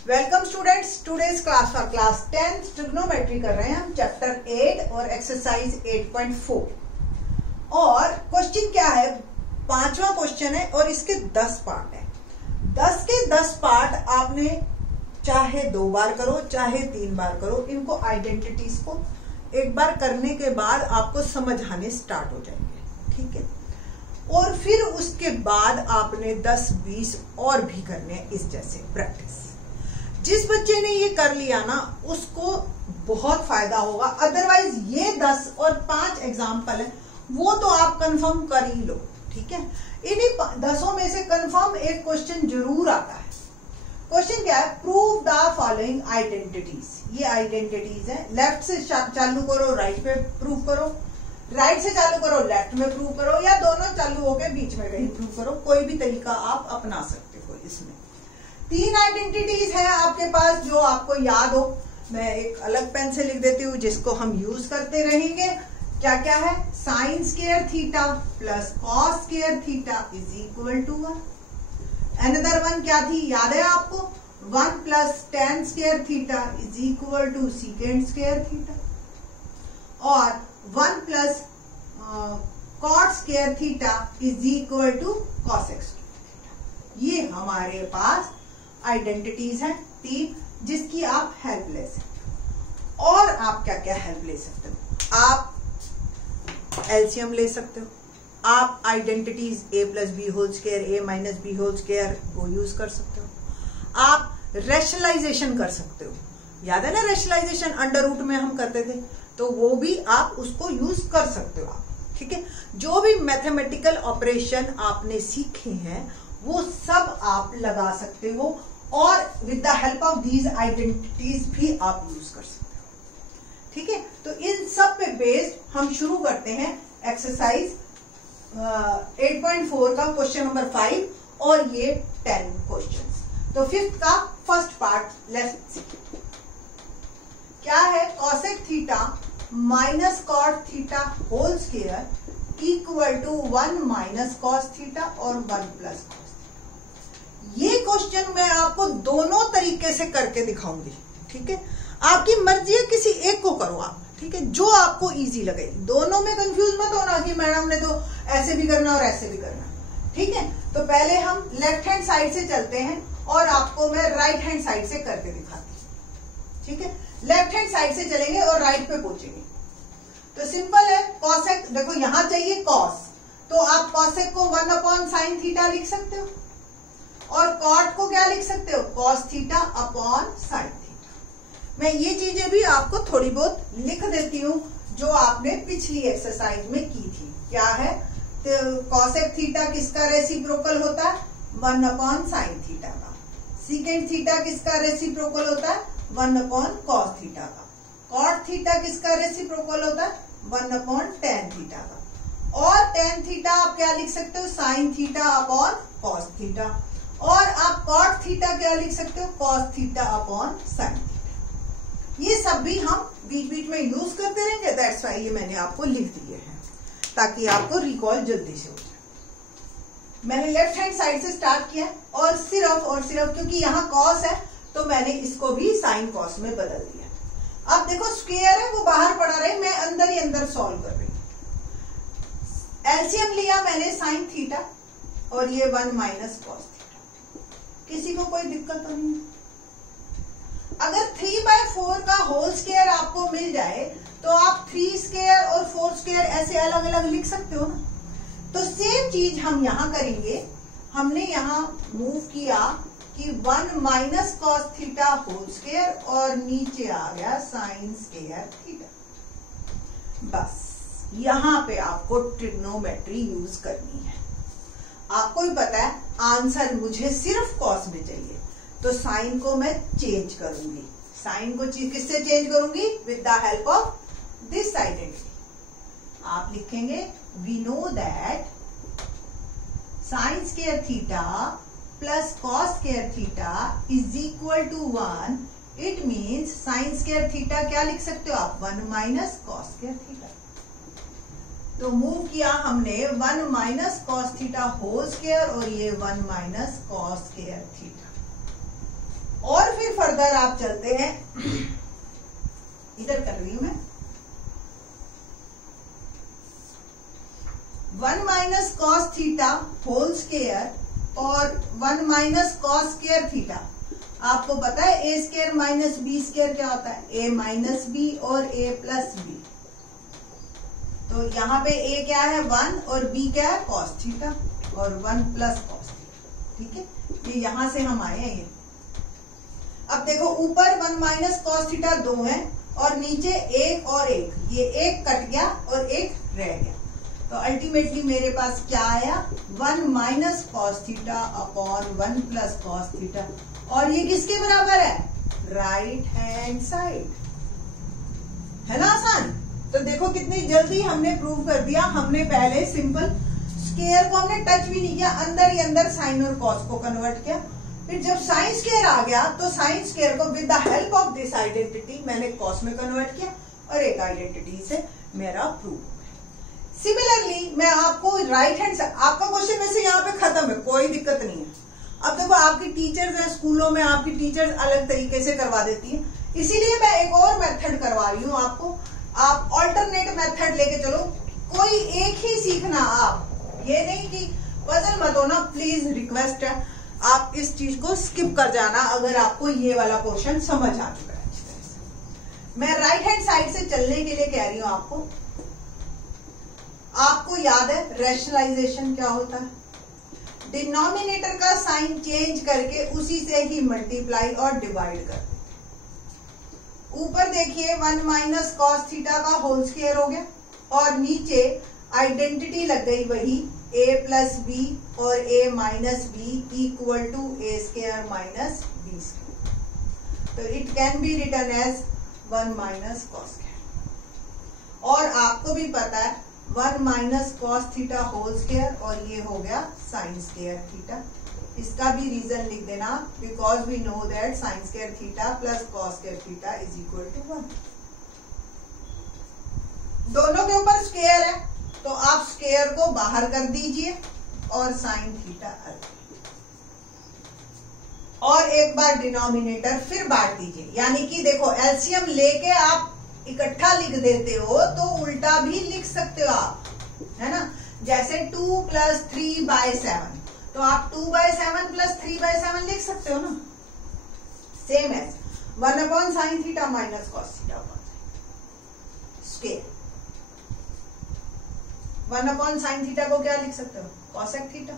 Welcome students, today's class for class 10 trigonometry कर रहे हैं हम चैप्टर 8 और एक्सरसाइज 8.4। और क्वेश्चन क्या है, 5वां क्वेश्चन है और इसके 10 पार्ट है। 10 के 10 पार्ट आपने चाहे 2 बार करो चाहे 3 बार करो, इनको आइडेंटिटीज को एक बार करने के बाद आपको समझ आने स्टार्ट हो जाएंगे, ठीक है। और फिर उसके बाद आपने 10-20 और भी करने हैं इस जैसे प्रैक्टिस। जिस बच्चे ने ये कर लिया ना उसको बहुत फायदा होगा, अदरवाइज ये 10 और 5 एग्जाम्पल है वो तो आप कंफर्म कर ही लो, ठीक है। इन्हीं 10 में से कंफर्म एक क्वेश्चन जरूर आता है। क्वेश्चन क्या है, प्रूव द फॉलोइंग आइडेंटिटीज। ये आइडेंटिटीज है, लेफ्ट से चालू करो राइट पे प्रूव करो, राइट से चालू करो लेफ्ट में प्रूव करो, या दोनों चालू होके बीच में कहीं प्रूव करो। कोई भी तरीका आप अपना सकते हो। इसमें 3 आइडेंटिटीज है आपके पास जो आपको याद हो। मैं एक अलग पेन से लिख देती हूँ जिसको हम यूज करते रहेंगे। क्या क्या है, sine square theta plus cos square theta is equal to 1। Another one क्या थी, याद है आपको, 1 plus tan square theta is equal to secant square theta, और 1 plus cot square theta is equal to cosec square theta. ये हमारे पास identities हैं 3 जिसकी आप हेल्प ले सकते हो। और आप क्या क्या हेल्प ले सकते हो, आप एलसीएम ले सकते हो, आप identities a plus B whole square a minus B whole square वो यूज कर सकते हो, आप रेशनलाइजेशन कर सकते हो। याद है ना रेशनलाइजेशन अंडर रूट में हम करते थे, तो वो भी आप उसको यूज कर सकते हो आप, ठीक है। जो भी मैथमेटिकल ऑपरेशन आपने सीखे हैं वो सब आप लगा सकते हो, और with the help of these identities भी आप यूज कर सकते हो, ठीक है। तो इन सब पे बेस्ड हम शुरू करते हैं एक्सरसाइज 8.4 का क्वेश्चन नंबर 5 और ये 10 क्वेश्चंस। तो 5th का फर्स्ट पार्ट लेट्स सी क्या है, cosec theta minus cot theta whole square equal to 1 minus cos theta और 1 प्लस कॉस। ये क्वेश्चन मैं आपको दोनों तरीके से करके दिखाऊंगी, ठीक है। आपकी मर्जी है, किसी एक को करो आप, ठीक है, जो आपको इजी लगे। दोनों में कंफ्यूज मत होना कि मैडम ने तो ऐसे भी करना और ऐसे भी करना, ठीक है। तो पहले हम लेफ्ट हैंड साइड से चलते हैं और आपको मैं राइट हैंड साइड से करके दिखाती हूँ, ठीक है। लेफ्ट हैंड साइड से चलेंगे और राइट पे पहुंचेंगे। तो सिंपल है, कॉसेक देखो यहां चाहिए कॉस, तो आप कॉसेक को 1 अपॉन साइन थीटा लिख सकते हो, और कॉट को क्या लिख सकते हो, cos theta upon sine theta. मैं ये चीजें भी आपको थोड़ी बहुत लिख देती हूँ जो आपने पिछली एक्सरसाइज में की थी। क्या है, तो कॉसेक थीटा किसका रेसिप्रोकल होता है, 1 अपॉन साइन थीटा का। सीकेंड थीटा किसका रेसिप्रोकल होता है, 1 अपॉन कॉस थीटा का। कॉट थीटा किसका रेसिप्रोकल होता है, 1 अपॉन टेन थीटा का। और टेन थीटा आप क्या लिख सकते हो, sine theta upon cos theta. और आप कॉट थीटा क्या लिख सकते हो, cos theta upon sine theta. ये सब भी हम बीच बीच में यूज करते रहेंगे, दैट्स व्हाई ये मैंने आपको लिख दिए हैं ताकि आपको रिकॉल जल्दी से हो जाए। मैंने लेफ्ट हैंड साइड से स्टार्ट किया और सिर्फ क्योंकि यहाँ कॉस है तो मैंने इसको भी साइन कॉस में बदल दिया। अब देखो स्क्वायर है वो बाहर पड़ा रहे, मैं अंदर ही अंदर सॉल्व कर रही हूँ। एलसीएम लिया मैंने साइन थीटा और ये 1 माइनस कॉस थीटा। किसी को कोई दिक्कत तो नहीं? अगर 3/4 का होल स्क्वायर आपको मिल जाए तो आप 3 स्क्वायर और 4 स्क्वायर ऐसे अलग अलग लिख सकते हो ना। तो सेम चीज हम यहाँ करेंगे। हमने यहाँ मूव किया कि 1 minus cos theta whole square और नीचे आ गया साइन स्क्वायर थीटा। बस यहाँ पे आपको ट्रिग्नोमेट्री यूज करनी है। आपको भी पता है आंसर मुझे सिर्फ कॉस में चाहिए, तो साइन को मैं चेंज करूंगी। साइन को किससे चेंज करूंगी, with the help of this identity. आप लिखेंगे we know that sine square theta plus cos square theta is equal to 1। It means sine square theta क्या लिख सकते हो आप, 1 माइनस कॉस स्क्वायर थीटा। तो मूव किया हमने 1 minus cos theta whole square और ये 1 माइनस कॉस स्क्वायर थीटा। और फिर अगर आप चलते हैं, इधर कर रही हूं मैं, 1 minus cos theta whole square और 1 माइनस कॉस स्क्वायर थीटा। आपको पता है A square minus B square क्या होता है, ए माइनस बी और ए प्लस बी। तो यहाँ पे ए क्या है 1 और बी क्या है कॉस थीटा और 1 प्लस कॉस थीटा। ठीक है, ये यहां से हम आए हैं। ये अब देखो ऊपर 1 माइनस कॉस थीटा 2 है और नीचे 1 और 1, ये 1 कट गया और 1 रह गया। तो अल्टीमेटली मेरे पास क्या आया 1 minus cos theta upon 1 plus cos theta, और ये किसके बराबर है, राइट हैंड साइड। है ना आसान। तो देखो कितनी जल्दी हमने प्रूव कर दिया। हमने पहले सिंपल स्क्वायर को हमने टच भी नहीं किया, अंदर ही अंदर साइन और कॉस को कन्वर्ट किया। फिर जब साइन स्क्वायर आ गया तो साइन स्क्वायर को with the help of this identity मैंने कॉस में कन्वर्ट किया और एक आइडेंटिटी से मेरा प्रूव। सिमिलरली मैं आपको राइट हैंड साइड, आपका क्वेश्चन वैसे यहाँ पे खत्म है, कोई दिक्कत नहीं है। अब देखो आपकी टीचर्स हैं, स्कूलों में आपकी टीचर्स अलग तरीके से करवा देती है, इसीलिए मैं एक और मेथड करवा रही हूँ आपको। आप ऑल्टरनेट मेथड लेके चलो, कोई एक ही सीखना। आप ये नहीं कि पजल मत होना, प्लीज रिक्वेस्ट है, आप इस चीज को स्किप कर जाना अगर आपको ये वाला पोर्शन समझ आ चुका है अच्छी तरह से। मैं राइट हैंड साइड से चलने के लिए कह रही हूं आपको। आपको याद है रैशनलाइजेशन क्या होता है, डिनोमिनेटर का साइन चेंज करके उसी से ही मल्टीप्लाई और डिवाइड कर। ऊपर देखिए 1 माइनस कॉस थीटा का होल स्क्वायर हो गया और नीचे आइडेंटिटी लग गई वही a प्लस बी और a minus B equal to A square minus B square. तो it can be written as 1 minus cos square. और आपको भी पता है 1 minus cos theta whole square और ये हो गया साइन स्क्वायर थीटा। इसका भी रीजन लिख देना, because we know that sine square theta plus cos square theta is equal to 1। दोनों के ऊपर स्क्वायर है तो आप स्क्वायर को बाहर कर दीजिए और साइन थीटा अलग, और एक बार डिनोमिनेटर फिर बांट दीजिए। यानी कि देखो एलसीएम लेके आप इकट्ठा लिख देते हो तो उल्टा भी लिख सकते हो आप, है ना। जैसे 2 प्लस 3/7 तो आप 2/7 प्लस 3/7 लिख सकते हो ना। Same as 1 upon sine theta minus cos theta upon square. 1 upon sine theta को क्या लिख सकते हो, cosec theta.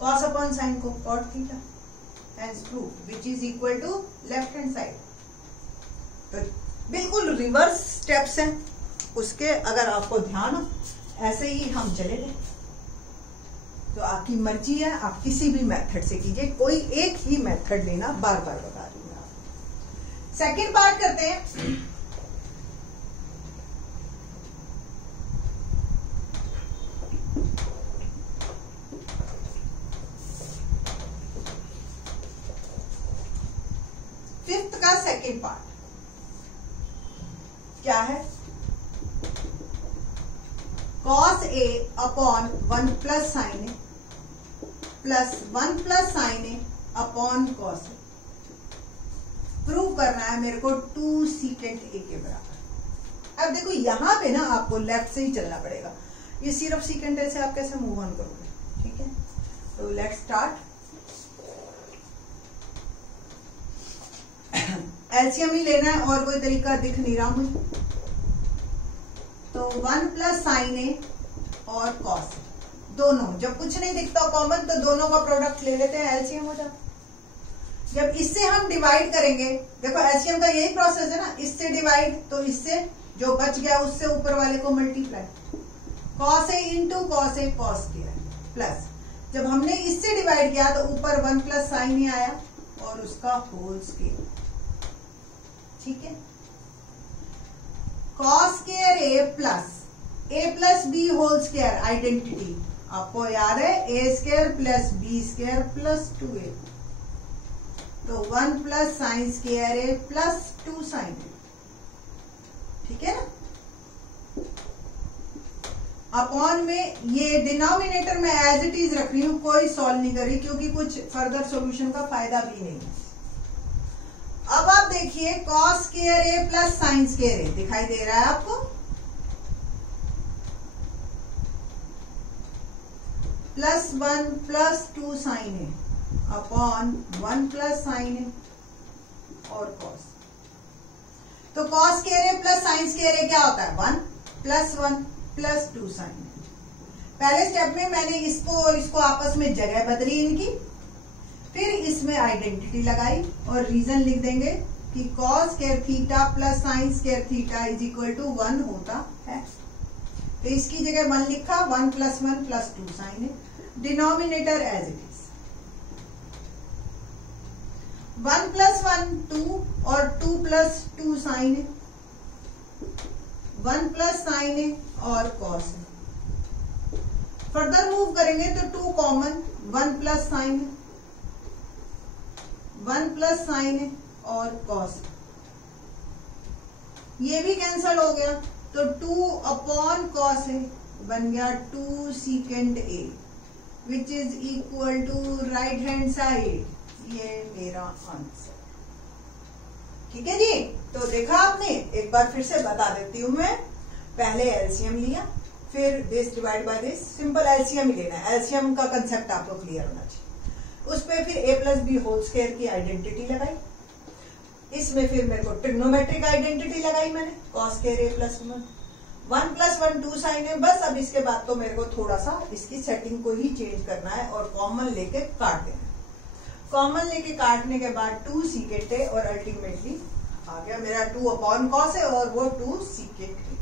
Cos upon sine को cot theta, hence proof, which is equal to left hand side. तो बिल्कुल रिवर्स स्टेप्स हैं उसके, अगर आपको ध्यान हो ऐसे ही हम चले गए। तो आपकी मर्जी है, आप किसी भी मेथड से कीजिए, कोई एक ही मेथड लेना, बार बार बता रही हूं आपको। सेकेंड पार्ट करते हैं। फिफ्थ का सेकेंड पार्ट क्या है, cos a upon 1 plus sign A plus 1 plus sign A upon cos A. Prove करना है मेरे को 2 सीकेंट ए के बराबर। अब देखो यहां पे ना आपको लेफ्ट से ही चलना पड़ेगा, ये सिर्फ सीकेंट ए से आप कैसे मूव ऑन करोगे, ठीक है। तो लेट्स स्टार्ट। एलसीएम ही लेना है और कोई तरीका दिख नहीं रहा मुझे। तो 1 प्लस साइन ए और कॉस, दोनों जब कुछ नहीं दिखता कॉमन तो दोनों का प्रोडक्ट ले लेते हैं, एलसीएम हो जाता। जब इससे हम डिवाइड करेंगे, देखो एलसीएम का यही प्रोसेस है ना, इससे डिवाइड तो इससे जो बच गया उससे ऊपर वाले को multiply, cos A into cos A cos किया प्लस, जब हमने इससे डिवाइड किया तो ऊपर 1 प्लस साइन ही आया और उसका होल स्क्वायर, ठीक है। Cos square A plus B whole square identity आपको याद है, A square plus B square plus 2a। तो 1 plus sine square A plus 2 sine A, ठीक है ना। अपॉन में ये डिनोमिनेटर में एज इट इज रख रही हूं, कोई सॉल्व नहीं कर रही क्योंकि कुछ फर्दर सॉल्यूशन का फायदा भी नहीं है। अब आप देखिए cos square A plus sine square ए दिखाई दे रहा है आपको, +1 + 2 साइन ए अपॉन 1 + साइन ए और कॉस। तो cos square A plus sine square ए क्या होता है 1 + 1 + 2 साइन ए। पहले स्टेप में मैंने इसको और इसको आपस में जगह बदली इनकी, फिर इसमें आइडेंटिटी लगाई और रीजन लिख देंगे कि cos square theta plus sine square theta is equal to 1 होता है। तो इसकी जगह 1 लिखा, 1 + 1 + 2 sine A. Denominator as it is 1 + 1 2 और 2 + 2 साइन ए, 1 + साइन ए और कॉस ए। फर्दर मूव करेंगे तो 2 कॉमन, 1 + साइन ए, 1 + साइन ए और कॉस। ये भी कैंसल हो गया तो 2 अपॉन कॉस ए बन गया 2 second A which is equal to right hand side. ये मेरा आंसर, ठीक है जी। तो देखा आपने, एक बार फिर से बता देती हूं मैं। पहले एलसीएम लिया, फिर this divide by this, simple LCM ही लेना है। एलसीएम का कंसेप्ट आपको क्लियर होना चाहिए। उस पे फिर a + b होल स्क्वायर की आइडेंटिटी लगाई। इसमें फिर मेरे को ट्रिग्नोमेट्रिक आइडेंटिटी लगाई मैंने, cos स्क्वायर a + 1 1 + 1 2 साइन है। बस अब इसके बाद तो मेरे को थोड़ा सा इसकी सेटिंग को ही चेंज करना है और कॉमन लेके काट देना है। कॉमन लेके काटने के बाद 2 सीकेट है और अल्टीमेटली आ गया मेरा 2 अपॉन कॉस है और वो 2 सीकेट है।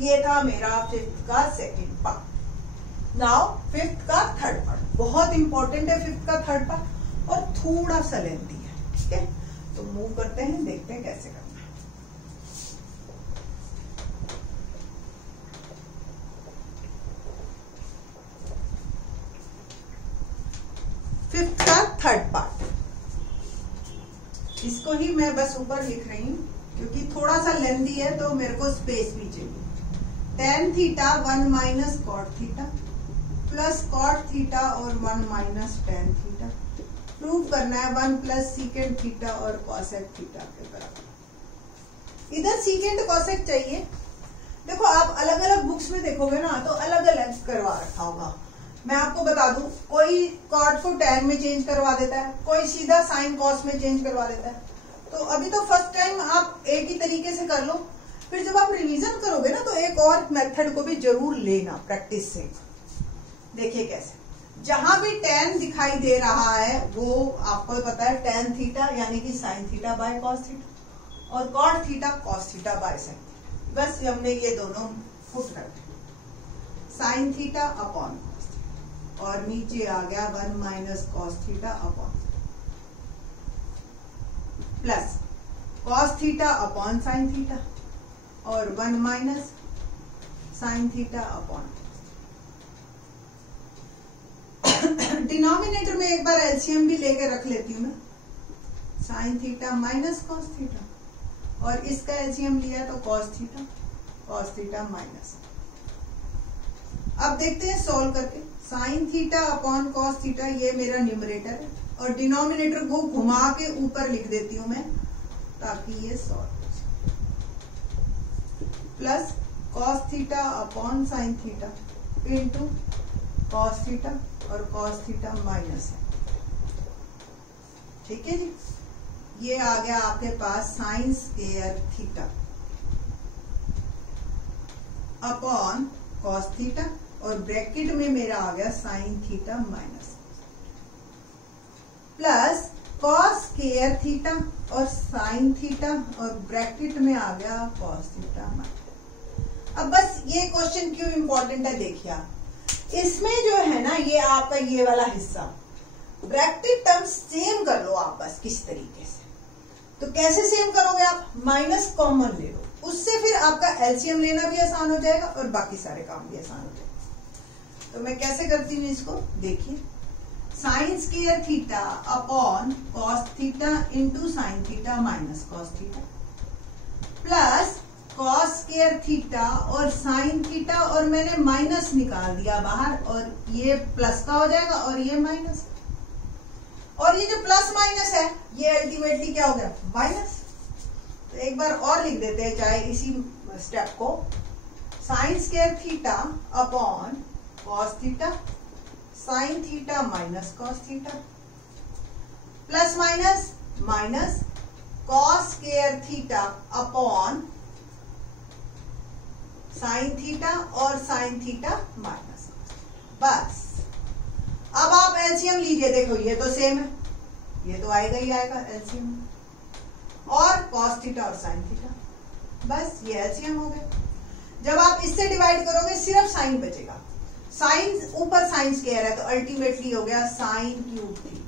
ये था मेरा 5th का सेकेंड पार्ट। नाउ 5th का थर्ड पार्ट, बहुत इंपॉर्टेंट है 5th का थर्ड पार्ट और थोड़ा सा लेंथी है, ठीक है। तो मूव करते हैं, देखते हैं कैसे करना है। फिफ्थ का थर्ड पार्ट, इसको ही मैं बस ऊपर लिख रही हूं क्योंकि थोड़ा सा लेंथी है तो मेरे को स्पेस भी चाहिए। tan theta 1 - cot theta plus cot theta और 1 - tan थीटा। प्रूव करना है 1 + secant थीटा और cosec थीटा के बराबर। इधर secant cosec चाहिए। देखो आप अलग अलग बुक्स में देखोगे ना तो अलग अलग करवा रखा होगा। मैं आपको बता दूं, कोई cot को tan में चेंज करवा देता है, कोई सीधा sin cos में चेंज करवा देता है। तो अभी तो फर्स्ट टाइम आप एक ही तरीके से कर लो, फिर जब आप रिवीजन करोगे ना तो एक और मेथड को भी जरूर लेना प्रैक्टिस से। देखिए कैसे, जहां भी tan दिखाई दे रहा है वो आपको पता है tan थीटा यानी कि sin theta by cos theta और cot theta cos theta by sin। बस हमने ये दोनों फुट कर दिए, sin theta upon cos theta और नीचे आ गया 1 - cos theta upon plus cos theta upon sin theta और 1 - sin थीटा अपॉन। डिनोमिनेटर में एक बार एलसीएम भी लेके रख लेती हूँ मैं, sin theta minus cos theta और इसका एलसीएम लिया तो cos थीटा माइनस। अब देखते हैं सॉल्व करके। sin theta upon cos theta ये मेरा न्यूमरेटर है और डिनोमिनेटर को घुमा के ऊपर लिख देती हूँ मैं ताकि ये सॉल्व हो जाए। Plus cos theta upon sin theta into cos theta और cos थीटा माइनस है, ठीक है जी। ये आ गया आपके पास sin square theta upon cos theta और ब्रैकेट में मेरा आ गया sin theta minus plus cos square theta और sin थीटा और ब्रैकेट में आ गया cos थीटा माइनस। अब बस ये क्वेश्चन क्यों इंपॉर्टेंट है देखिए आप, इसमें जो है ना ये आपका ये वाला हिस्सा ब्रैकेट टर्म सेम कर लो आप बस किस तरीके से। तो कैसे सेम करोगे आप, माइनस कॉमन ले लो, उससे फिर आपका एलसीएम लेना भी आसान हो जाएगा और बाकी सारे काम भी आसान हो जाएगा। तो मैं कैसे करती हूँ इसको देखिए, sign square theta upon cos theta into sine theta minus cos theta plus cos square theta और साइन थीटा और मैंने माइनस निकाल दिया बाहर और ये प्लस का हो जाएगा और ये माइनस। और ये जो प्लस माइनस है ये अल्टीमेटली क्या हो गया माइनस। तो एक बार और लिख देते हैं चाहे इसी स्टेप को, sign square theta upon cos theta, sign theta minus cos theta, plus minus minus cos square theta upon sine theta और साइन थीटा माइनस। बस अब आप एलसीएम लीजिए, देखो ये तो सेम है, ये तो आएगा ही आएगा एलसीएम, और कॉस थीटा और साइन थीटा, बस ये एलसीएम हो गया। जब आप इससे डिवाइड करोगे सिर्फ साइन बचेगा, साइन ऊपर साइन स्क्वायर है तो अल्टीमेटली हो गया साइन क्यूब थीटा।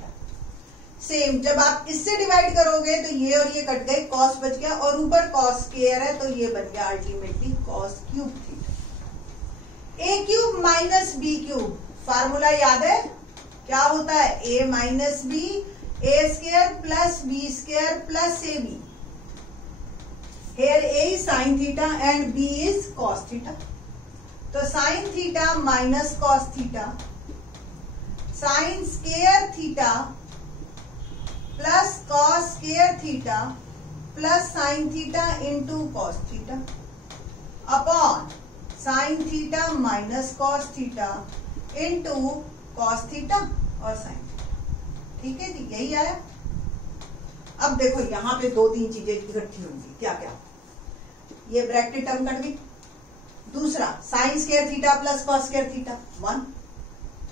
सेम जब आप इससे डिवाइड करोगे तो ये और ये कट गए, कॉस बच गया, और ऊपर कॉस स्क्वायर है तो ये बन गया ultimately cos cube theta. A cube minus B cube, formula याद है क्या होता है, A minus B, A square plus B square plus A B. Here A is sine theta and B is cos theta, तो sine theta minus cos theta, sine square theta plus cos square theta plus sine theta into cos theta upon sine theta minus cos theta into cos theta और sine theta. ठीक है जी, यही आया। अब देखो यहां पे दो तीन चीजें इकट्ठी होंगी, क्या क्या, ये ब्रैकेट टर्म कट गई। दूसरा sine square theta plus cos square theta 1,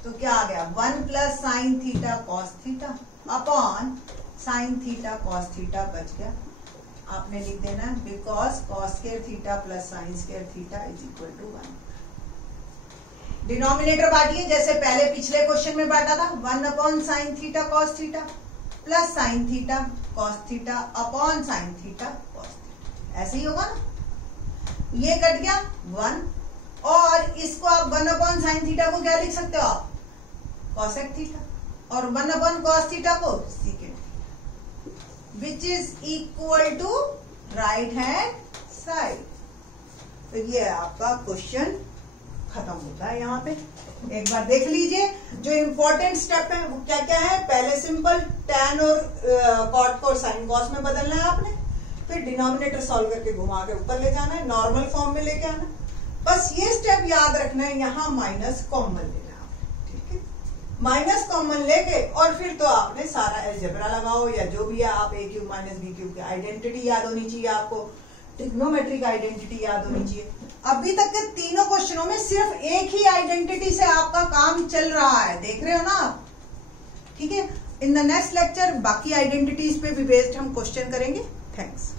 तो क्या आ गया 1 plus sine theta cos theta upon sine theta cos theta बच गया। आपने लिख देना है because cos square theta plus sine square theta is equal to 1। Denominator बांटिए जैसे पहले पिछले क्वेश्चन में बांटा था, 1 upon sine theta cos theta plus sine theta cos theta upon sine theta cos theta, ऐसे ही होगा ना। ये कट गया 1, और इसको आप 1 अपॉन साइन थीटा को क्या लिख सकते हो आप, कॉसेक थीटा, और 1 अपॉन कॉस थीटा को secant theta, which is equal to right hand side. तो ये आपका क्वेश्चन खत्म होता है यहाँ पे। एक बार देख लीजिए जो इंपॉर्टेंट स्टेप है वो क्या क्या है। पहले सिंपल tan और कॉट को साइन कॉस में बदलना है आपने, फिर डिनोमिनेटर सॉल्व करके घुमा के ऊपर ले जाना है, नॉर्मल फॉर्म में लेके आना है। बस ये स्टेप याद रखना है, यहाँ माइनस कॉमन लेना है आपने, ठीक है। माइनस कॉमन लेके और फिर तो आपने सारा अलजेब्रा लगाओ या जो भी है, आप ए क्यूब माइनस बी क्यूब की आइडेंटिटी याद होनी चाहिए, आपको ट्रिग्नोमेट्रिक आइडेंटिटी याद होनी चाहिए। अभी तक के तीनों क्वेश्चनों में सिर्फ एक ही आइडेंटिटी से आपका काम चल रहा है, देख रहे हो ना आप, ठीक है। इन द नेक्स्ट लेक्चर बाकी आइडेंटिटीज पे भी बेस्ड हम क्वेश्चन करेंगे। थैंक्स।